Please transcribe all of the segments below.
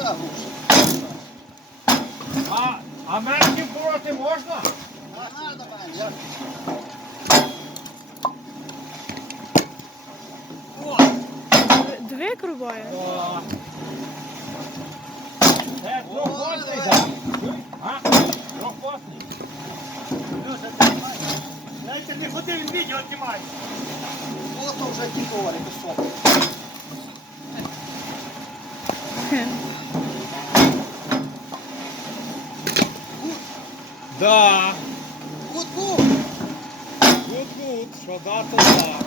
Хороша груша. А, а менше бороти можна? Ага, давай. Я... Дві рубає. О. Це О, трохосний, давай. так? А? Трохосний. Знаєте, не ходи, він відео знімає. От то вже кітовали, то Да. Гуд-гуд. Гуд-гуд, що да, то да.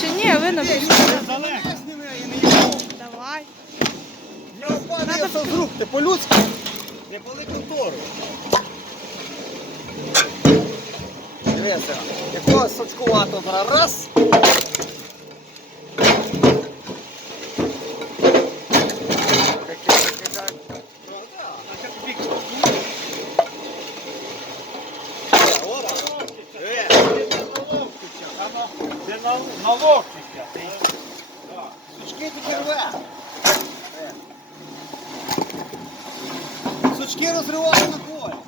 Чи ні, ви на Далеко. Зніми, я не їду. Давай. Впаде все з рук, ти по-людськи. Не пали контору. Дивися, якого сочкувато зараз раз. Це на, на ловчика. Сучки тепер рве. Сучки розривали на полі.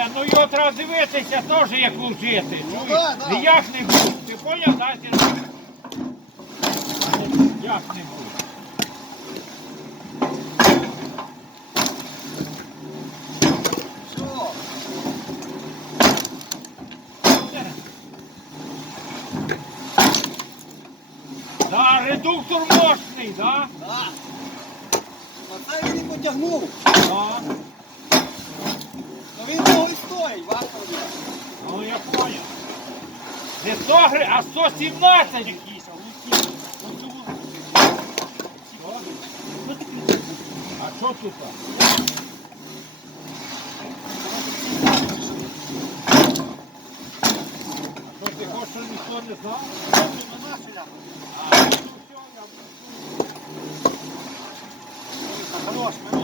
Ні, ну його треба дивитися теж, як лужити. Ну, да. Ніяк не буде. Ти поняв, да? Ти... Як не буде. Да, редуктор мощний, да? Да. Оце він і потягнув. Да. Ну він того і стоїть, варто. Ну я понял. Не 100 гривень, а 117 якийсь. А що тут? А що ти хочеш, ніхто не знав? А, ну все, я Хорош, мене